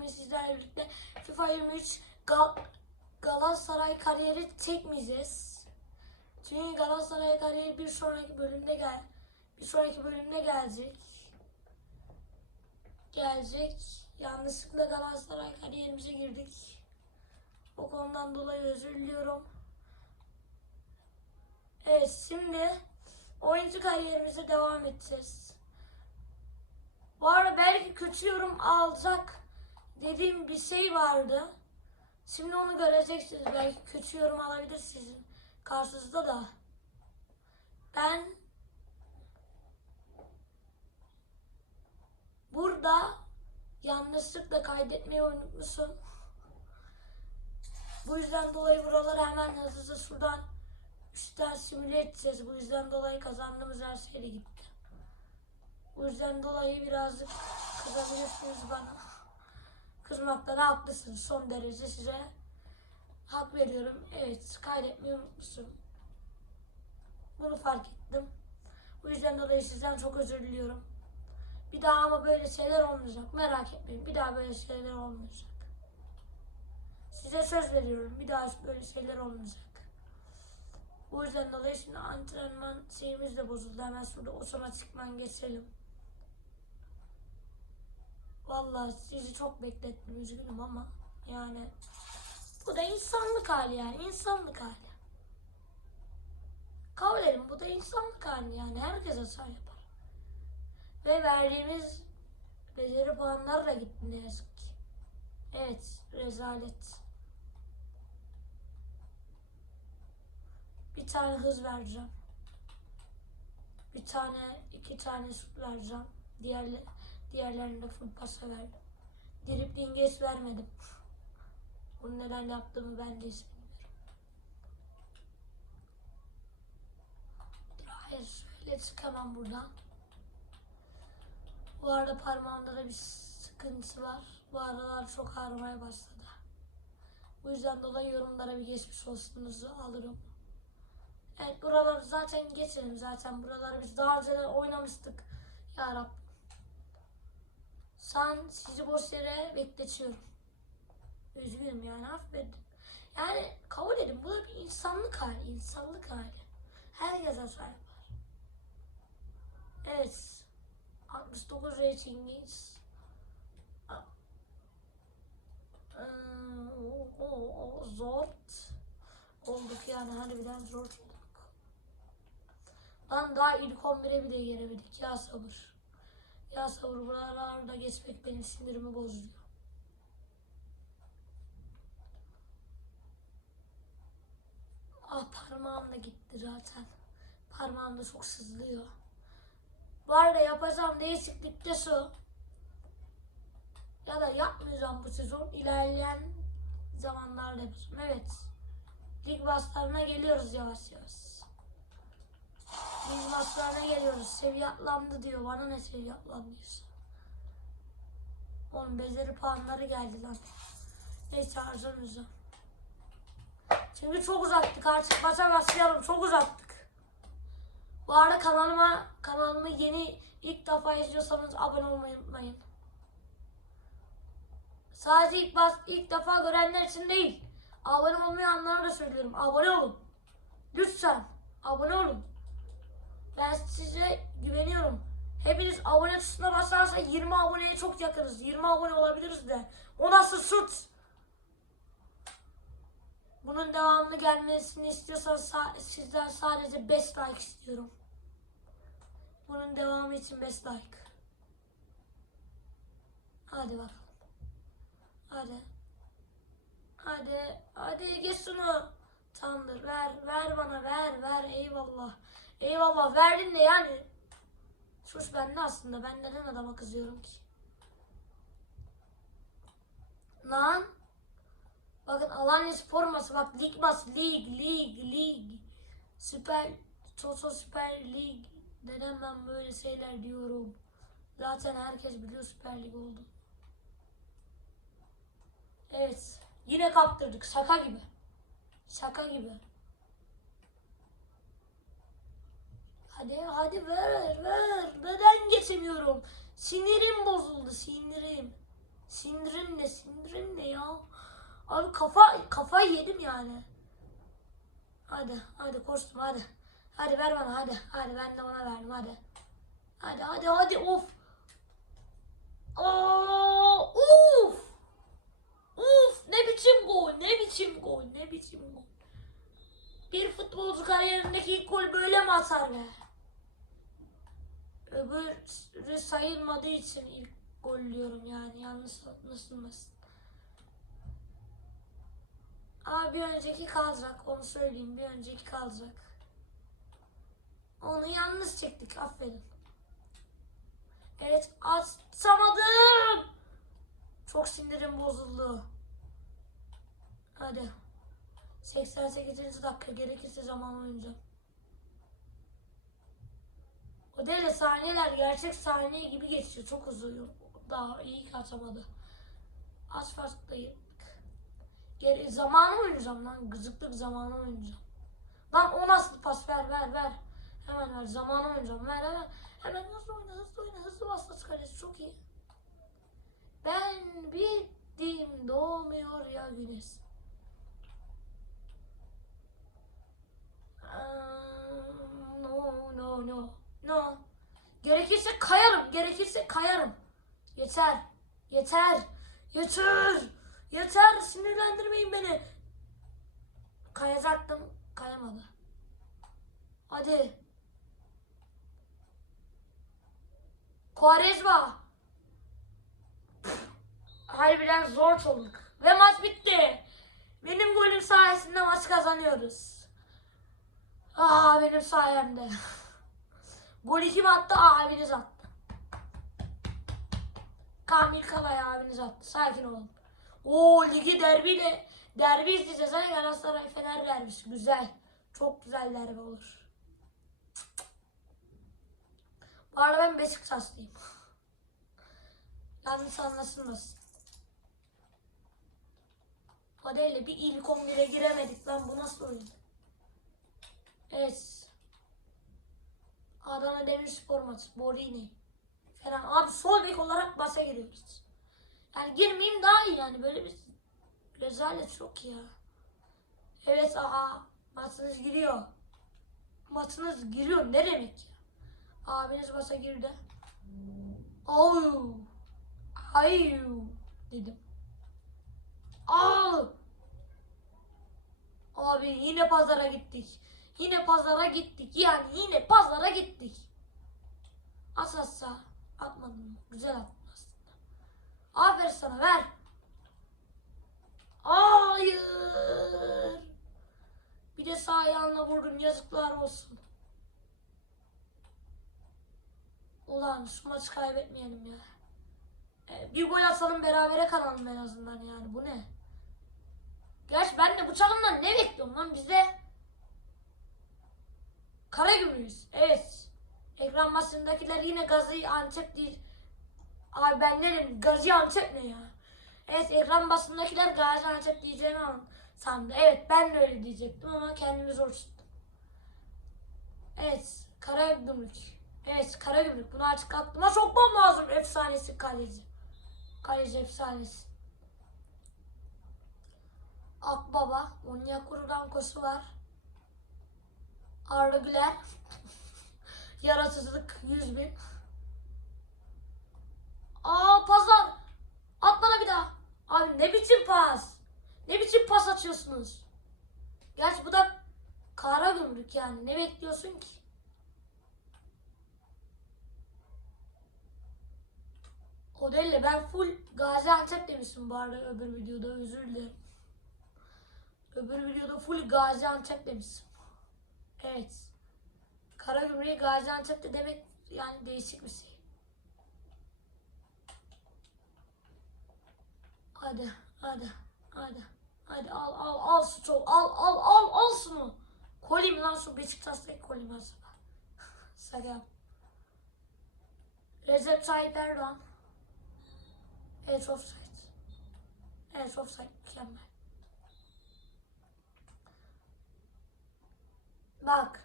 bugün sizlerle birlikte FIFA 23 Gal Galatasaray kariyeri çekmeyeceğiz. Çünkü Galatasaray kariyeri bir sonraki bölümde gel bir sonraki bölümde gelecek. Gelecek. Yanlışlıkla Galatasaray kariyerimize girdik. O konudan dolayı özür diliyorum. Evet şimdi oyuncu kariyerimize devam edeceğiz. Bu arada belki kötü yorum alacak dediğim bir şey vardı. Şimdi onu göreceksiniz. Belki kötü yorum alabilir sizin karşınızda da. Ben burada yanlışlıkla kaydetmeyi unutmuşum. Bu yüzden dolayı buraları hemen hızlıca şuradan üstten simüle edeceğiz. Bu yüzden dolayı kazandığımız her şey de gitti. Bu yüzden dolayı birazcık kızabilirsiniz bana. Kızmakta da haklısınız. Son derece size hak veriyorum. Evet kaydetmeyi unutmuşum. Bunu fark ettim. Bu yüzden dolayı sizden çok özür diliyorum. Bir daha ama böyle şeyler olmayacak. Merak etmeyin. Bir daha böyle şeyler olmayacak. Size söz veriyorum. Bir daha böyle şeyler olmayacak. Bu yüzden dolayı şimdi antrenman şeyimiz de bozuldu. Hemen şurada otomatikman geçelim. Vallahi sizi çok beklettim üzgünüm ama yani bu da insanlık hali yani insanlık hali. Kabul edin bu da insanlık hali yani herkes hata yapar. Ve verdiğimiz beceri puanları da gitti ne yazık ki. Evet rezalet. Bir tane hız vereceğim. Bir tane, iki tane şut vereceğim. Diğerle, diğerlerine full pasa verdim. Dribbling geç vermedim. Bunu neden yaptığımı ben de bilmiyorum. Hayır şöyle çıkamam buradan. Bu arada parmağımda da bir sıkıntı var. Bu aralar çok ağrımaya başladı. Bu yüzden dolayı yorumlara bir geçmiş olsunuzu alırım. Evet buraları zaten geçelim zaten buraları biz daha önce oynamıştık. Ya Rab. Sen sizi boş yere bekletiyorum. Üzgünüm yani affedin. Yani kabul edin bu da bir insanlık hali, insanlık hali. Herkes hata yapar. Evet. 69 ratingiz. Ee, o- o- Zort. Olduk yani harbiden zor olduk. Lan daha ilk 11'e bile gelemedik. Ya sabır. Ya sabır buralarda geçmek benim sinirimi bozuyor. Ah parmağım da gitti zaten. Parmağım da çok sızlıyor. Bu arada yapacağım değişiklikte şu. Ya da yapmayacağım bu sezon. İlerleyen zamanlarda yapacağım. Evet. Lig baslarına geliyoruz yavaş yavaş. Lig baslarına geliyoruz. Seviye atlandı diyor. Bana ne seviye atlandıysa. Oğlum beceri puanları geldi lan. Neyse harcamayacağım. Çünkü çok uzattık artık maça başlayalım. Çok uzattık. Bu arada kanalıma kanalımı yeni ilk defa izliyorsanız abone olmayı unutmayın. Sadece ilk, bas, ilk defa görenler için değil. Abone olmayanlara da söylüyorum. Abone olun. Lütfen. Abone olun. Ben size güveniyorum. Hepiniz abone tuşuna basarsa 20 aboneye çok yakınız. 20 abone olabiliriz de. O nasıl şut? Bunun devamlı gelmesini istiyorsanız sa- sizden sadece 5 like istiyorum. Bunun devamı için 5 like. Hadi bakalım. Hadi. Hadi. Hadi geç şunu. Tamamdır. Ver. Ver bana. Ver. Ver. Eyvallah. Eyvallah. Verdin de yani. Sus ben ne aslında? Ben neden adama kızıyorum ki? Lan. Bakın Alanya Spor maçı. Bak lig maçı. Lig. Lig. Lig. Süper. Toto Süper Lig. Neden ben böyle şeyler diyorum? Zaten herkes biliyor Süper Lig oldu. Evet. Yine kaptırdık. Şaka gibi. Şaka gibi. Hadi hadi ver ver. Neden geçemiyorum? Sinirim bozuldu sinirim. Sindirin ne sindirin ne ya. Abi kafa kafayı yedim yani. Hadi hadi koştum hadi. Hadi ver bana hadi. Hadi ben de ona verdim hadi. Hadi hadi hadi of. Aa, uf. Uf ne biçim gol ne biçim gol ne biçim gol. Bir futbolcu kariyerindeki ilk gol böyle mi atar be? Öbürü sayılmadığı için ilk gol diyorum yani yanlış anlaşılmasın. Aa bir önceki kalacak onu söyleyeyim bir önceki kalacak. Onu yanlış çektik aferin. Evet atamadım. Çok sinirim bozuldu. Hadi. 88. dakika gerekirse zaman oynayacağım. O de saniyeler gerçek saniye gibi geçiyor. Çok uzun. Daha iyi ki atamadı. Az farklıyım. Geri zamanı oynayacağım lan. Gıcıklık zamanı oynayacağım. Lan o nasıl pas ver ver ver. Hemen ver zamanı oynayacağım. Ver hemen. Hemen hızlı oyna hızlı oyna hızlı bas kalesi çok iyi. Ben bittim doğmuyor ya güneş. No no no no. Gerekirse kayarım gerekirse kayarım. Yeter yeter yeter yeter sinirlendirmeyin beni. Kayacaktım kayamadı. Hadi. Quaresma. Harbiden zor çoluk. Ve maç bitti. Benim golüm sayesinde maç kazanıyoruz. Aa benim sayemde. Golü kim attı? Abiniz attı. Kamil Kalay abiniz attı. Sakin olun. Oo ligi derbiyle derbi izleyeceğiz. ha Galatasaray Fener derbisi. Güzel. Çok güzel derbi olur. Bu arada ben Beşiktaşlıyım. Yanlış anlaşılmasın. O değil de bir ilk 11'e giremedik lan bu nasıl oyun? Evet. Adana Demirspor maçı. Borini. Falan. Abi sol bek olarak basa giriyoruz. Yani girmeyeyim daha iyi yani. Böyle bir rezalet çok ya. Evet aha. Maçınız giriyor. Maçınız giriyor. Ne demek ya? Abiniz basa girdi. Au. Ayu dedim. Al. Abi yine pazara gittik. Yine pazara gittik. Yani yine pazara gittik. Asassa atmadım. Güzel attın aslında. Aferin sana ver. Hayır. Bir de sağ ayağınla vurdun. Yazıklar olsun. Ulan şu maçı kaybetmeyelim ya. Ee, Bir gol atalım berabere kalalım en azından yani. Bu ne? Gerçi ben de bu çalımdan ne bekliyorum lan bize? Karagümrüyüz. Evet. Ekran başındakiler yine Gazi Antep değil. Abi ben ne dedim? Gazi Antep ne ya? Evet ekran basındakiler Gazi Antep diyeceğimi an- sandı. Evet ben de öyle diyecektim ama kendimi zor tuttum. Evet Karagümrük. Evet Karagümrük. Bunu artık aklıma sokmam lazım. Efsanesi kaleci. Kaleci efsanesi. Akbaba. Onyekuru'dan koşu var. Arda Güler. Yaratıcılık 100 bin. Aa pazar. At bana bir daha. Abi ne biçim pas? Ne biçim pas atıyorsunuz? Gerçi bu da kara gümrük yani. Ne bekliyorsun ki? O değil de ben full Gaziantep demiştim bu arada öbür videoda özür dilerim. Öbür videoda full Gaziantep demiştim. Evet. Karagümrük'e Gaziantep'te demek yani değişik bir şey. Hadi, hadi, hadi. Hadi al al al şu çok al al al al şunu. Koli mi lan şu Beşiktaş'taki koli mi acaba? Şaka. Recep Tayyip Erdoğan. Evet offside. Evet offside mükemmel. Bak.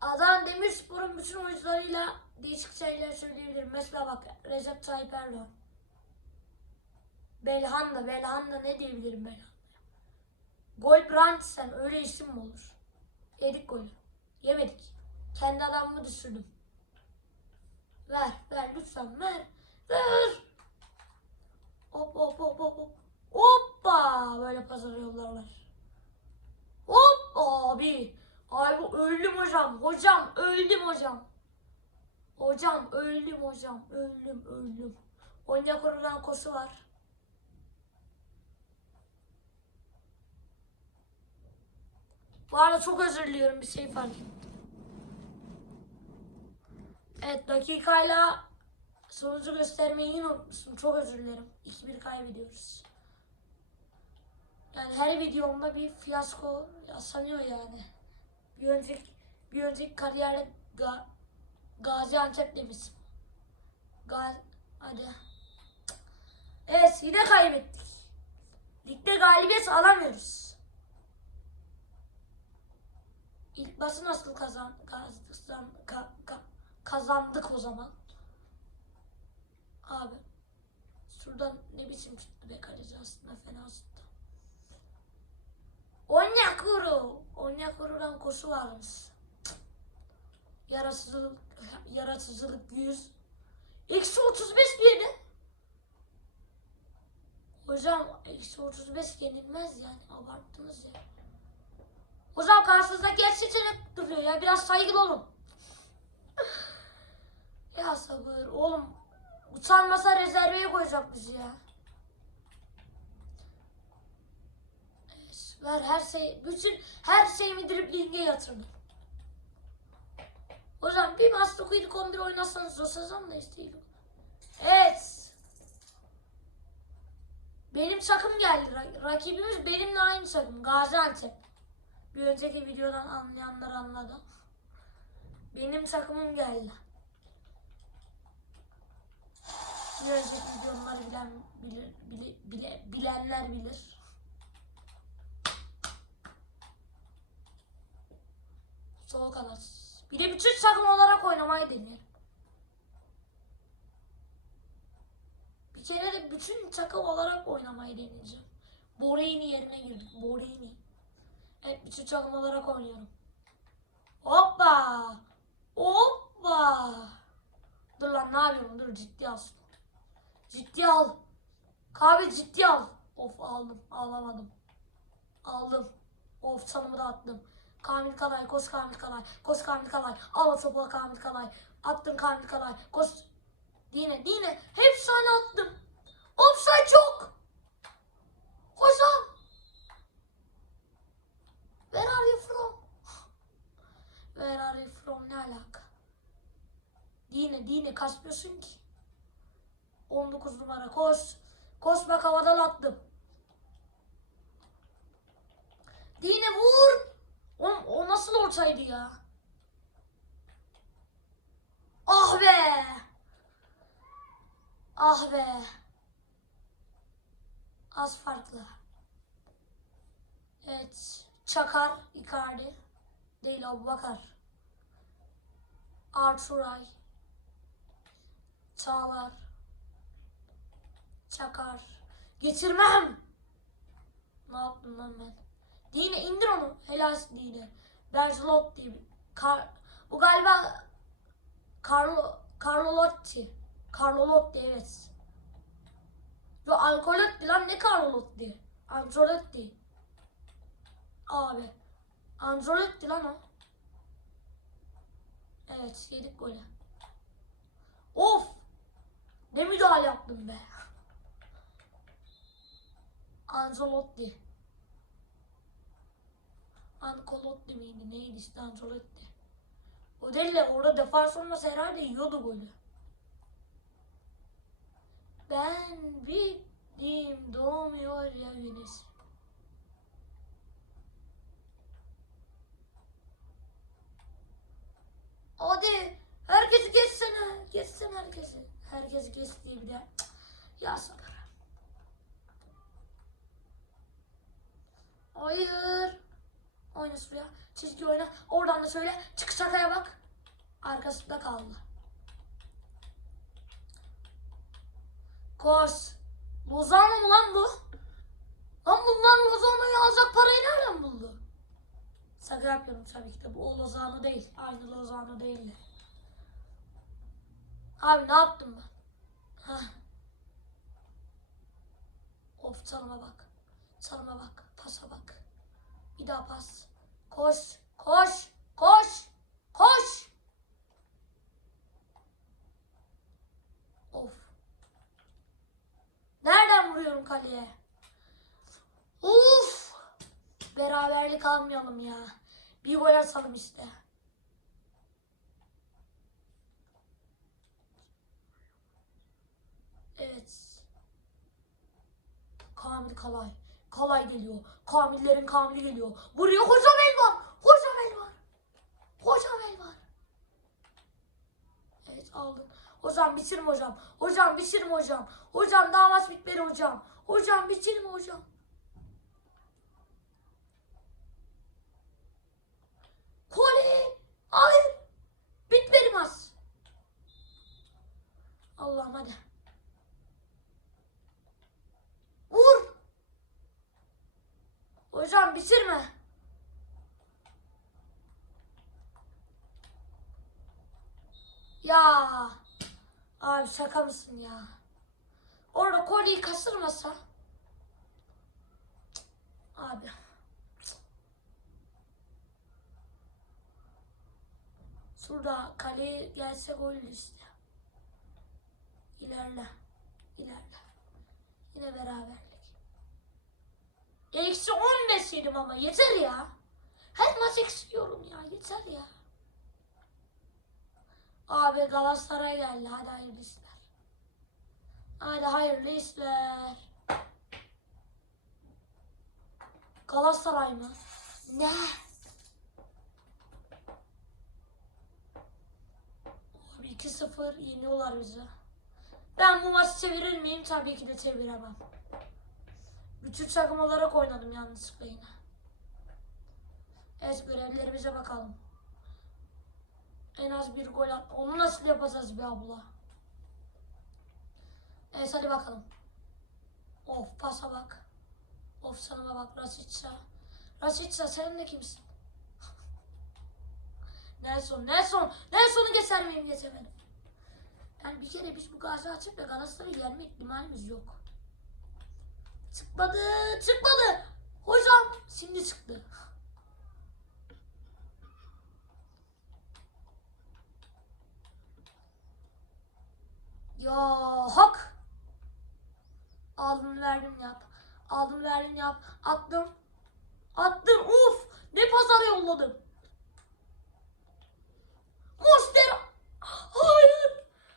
Adana Demirspor'un bütün oyuncularıyla değişik şeyler söyleyebilirim. Mesela bak Recep Tayyip Erdoğan. Belhanda, Belhanda ne diyebilirim Belhanda? Gol Brandsen öyle isim mi olur? Yedik golü. Yemedik. Kendi adamımı düşürdüm. Ver, ver lütfen ver. Ver. Hop hop hop hop hop. Hoppa! Böyle pazara yollarlar. Hop abi. Ay bu öldüm hocam. Hocam öldüm hocam. Hocam öldüm hocam. Öldüm öldüm. Onyekuru'dan kosu var. Bu arada çok özür diliyorum bir şey fark ettim. Evet dakikayla sonucu göstermeyi unutmuşum. Çok özür dilerim. 2-1 kaybediyoruz. Yani her videomda bir fiyasko yaşanıyor yani. Bir önceki, bir önceki kariyerde Ga Gaziantep demişim. Gaz hadi. Evet yine kaybettik. Ligde galibiyet alamıyoruz. İlk maçı nasıl kazan, kazan, ka- ka- kazandık o zaman? Abi. Şuradan ne biçim çıktı be kaleci aslında fena aslında. Onyakuru. Onyakuru'dan koşu varmış. Yaratıcılık, yaratıcılık 100. Eksi 35 miydi? Hocam eksi 35 yenilmez yani abarttınız ya. Hocam karşınızda genç seçenek duruyor ya biraz saygılı olun. ya sabır oğlum utanmasa rezerveye koyacak bizi ya. Evet, ver her şey bütün her şeyimi dribling'e yatırdım. Hocam bir maçta ilk 11 oynasanız o sezon da isteyelim. Evet. Benim takım geldi. Ra- Rakibimiz benimle aynı takım. Gaziantep. Bir önceki videodan anlayanlar anladı. Benim takımım geldi. Bir önceki videoları bilen bilir, bile, bile, bilenler bilir. Sol kanat. Bir de bütün takım olarak oynamayı deneyelim. Bir kere de bütün takım olarak oynamayı deneyeceğim. Borini yerine girdik. Borini. Evet bütün takım olarak oynuyorum. Hoppa! Hoppa! Dur lan ne yapıyorum? Dur ciddi al. Ciddi al. Kahve ciddi al. Of aldım. Ağlamadım. Aldım. Of sanımı da attım. Kamil Kalay, koş Kamil Kalay, koş Kamil Kalay, al topu Kamil Kalay, attım Kamil Kalay, koş. Dine, dine, hepsini attım. Offside çok. Hocam. Where are you from? Where are you from ne alaka? Dine, dine kaçmıyorsun ki. 19 numara koş. Koş bak havadan attım. Dine vur. Oğlum o nasıl ortaydı ya? Ah be. Ah be. Az farklı. Evet. Çakar, Icardi. Değil Abubakar. Arturay. Çağlar. Çakar. Geçirmem. Ne yaptım lan ben? Dine indir onu. Helal Dine. Bergelotti. Kar, bu galiba Carlo, Carlo Lotti. Carlo Lotti evet. Yo Ancolotti lan ne Carlo Lotti? Ancelotti. Abi. Ancelotti lan o. Evet yedik golü. Of. Ne müdahale yaptım be. Ancelotti. Ancolotti miydi neydi işte Ancelotti. O değil de orada defans olmasa herhalde yiyordu golü. Ben bittim doğmuyor ya güneş. Hadi herkesi geçsene. Geçsene herkesi. Herkesi geç diye bir de. Ya sabır. Hayır. Oyna şuraya. Çizgi oyna. Oradan da şöyle çık şakaya bak. Arkasında kaldı. Koş. Lozano mu lan bu? Lan bunlar Lozano'yu alacak parayı nereden buldu? Şaka yapıyorum tabii ki de. Bu o Lozano değil. Aynı Lozano değildi. Abi ne yaptım ben? Hah. Of çalıma bak. Çalıma bak. Pasa bak. Bir daha pas. Koş. Koş. Koş. Koş. Of. Nereden vuruyorum kaleye? Uf. Beraberlik almayalım ya. Bir gol atalım işte. Evet. Kamil Kalay. Kalay geliyor. Kamillerin Kamili geliyor. Buraya hocam el var. Hocam el var. Hocam el var. Evet aldım. Hocam bitirme hocam. Hocam bitirme hocam. Hocam daha maç bitmedi hocam. Hocam bitirme hocam. Kole. Hayır. Bitmedi maç. Allah'ım hadi. Vur. Hocam bitirme. Ya. Abi şaka mısın ya? Orada kolyeyi kasırmasa. Abi. Cık. Şurada kaleye gelse gol işte. İlerle. İlerle. Yine beraberlik. Eksi 10 deseydim ama yeter ya. Her maç eksiyorum ya yeter ya. Abi Galatasaray geldi hadi hayırlı işler. Hadi hayırlı işler. Galatasaray mı? Ne? Abi 2-0 yeniyorlar bizi. Ben bu maçı çevirir miyim? Tabii ki de çeviremem. Bütün takım olarak oynadım yanlışlıkla yine. Evet görevlerimize bakalım. En az bir gol at. Onu nasıl yapacağız be abla? Evet hadi bakalım. Of pasa bak. Of sanıma bak Rasitsa. Rasitsa sen de kimsin? Nelson, Nelson, Nelson'u geçer miyim geçemedim. Yani bir kere biz bu Gaziantep'le Galatasaray'ı yenme ihtimalimiz yok. Çıkmadı, çıkmadı. Hocam şimdi çıktı. Ya hak. Aldım verdim yap. Aldım verdim yap. Attım. Attım. Uf. Ne pazara yolladım. Hayır.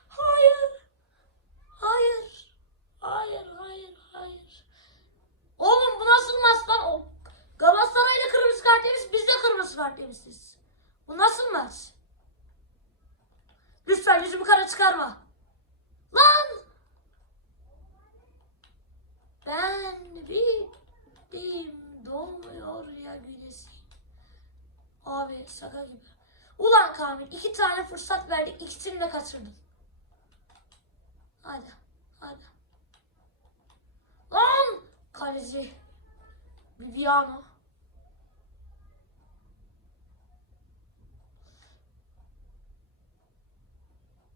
Hayır. Hayır. Hayır. Hayır. Hayır. Oğlum bu nasıl maç lan? O- Galatasaray'da kırmızı kart yemiş. Biz de kırmızı kart yemişiz. Bu nasıl maç? Lütfen yüzümü kara çıkarma. Lan! Ben bittim doğmuyor ya güneşim. Abi şaka gibi. Ulan Kamil iki tane fırsat verdik ikisini de kaçırdın. Hadi hadi. Lan! Kaleci. Viviano.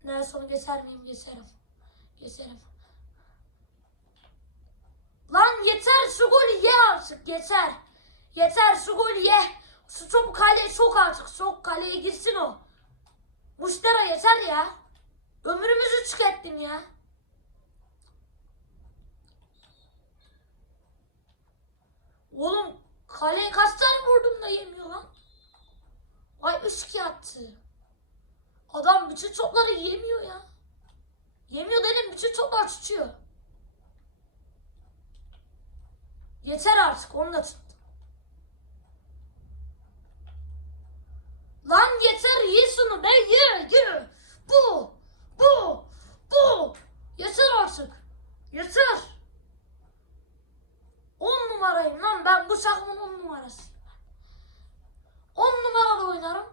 Nelson'u geçer miyim? Geçerim. Geçerim. Lan yeter şu golü ye artık yeter. Yeter şu golü ye. Şu çok kaleye sok artık. Sok kaleye girsin o. Muştera yeter ya. Ömrümüzü tükettin ya. Oğlum kaleye kaç tane vurdum da yemiyor lan. Ay ışık attı. Adam bütün topları yemiyor ya. Yemiyor dedim bütün toplar tutuyor. Yeter artık onu da tuttu. Lan yeter ye şunu be ye ye. Bu bu bu. Yeter artık. Yeter. On numarayım lan ben bu takımın on numarasıyım. On numarada oynarım.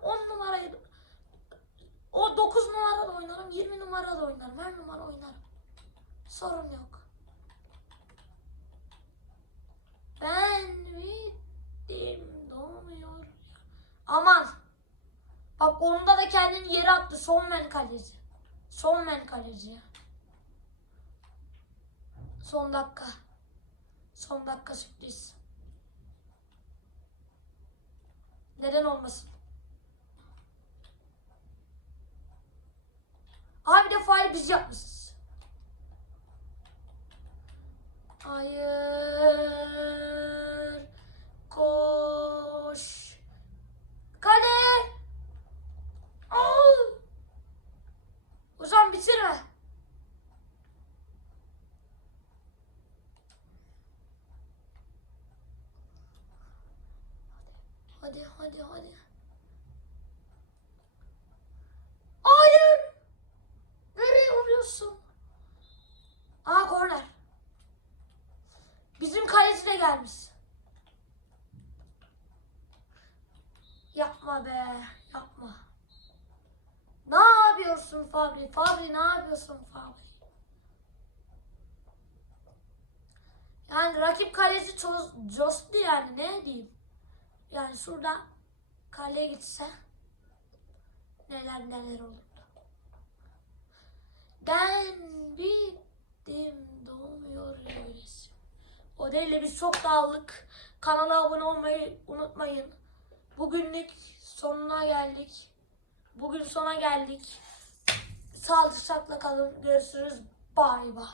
oynarım, 20 numara da oynarım. Her numara oynarım. Sorun yok. Ben bittim. Doğmuyor. Aman. Bak onda da kendini yere attı. Son men kaleci. Son men kaleci. Son dakika. Son dakika sürpriz. Neden olmasın? Hadi hadi hadi. Hayır. Nereye vuruyorsun? Aa korner. Bizim kaleci de gelmiş. Yapma be, yapma. Ne yapıyorsun Fabri? Fabri ne yapıyorsun Fabri? Yani rakip kaleci coştu yani ne diyeyim. Yani şurada kaleye gitse neler neler olurdu. Ben bittim doğmuyor öylesi. O değil de biz çok dağıldık. Kanala abone olmayı unutmayın. Bugünlük sonuna geldik. Bugün sona geldik. Sağlıcakla kalın. Görüşürüz. Bay bay.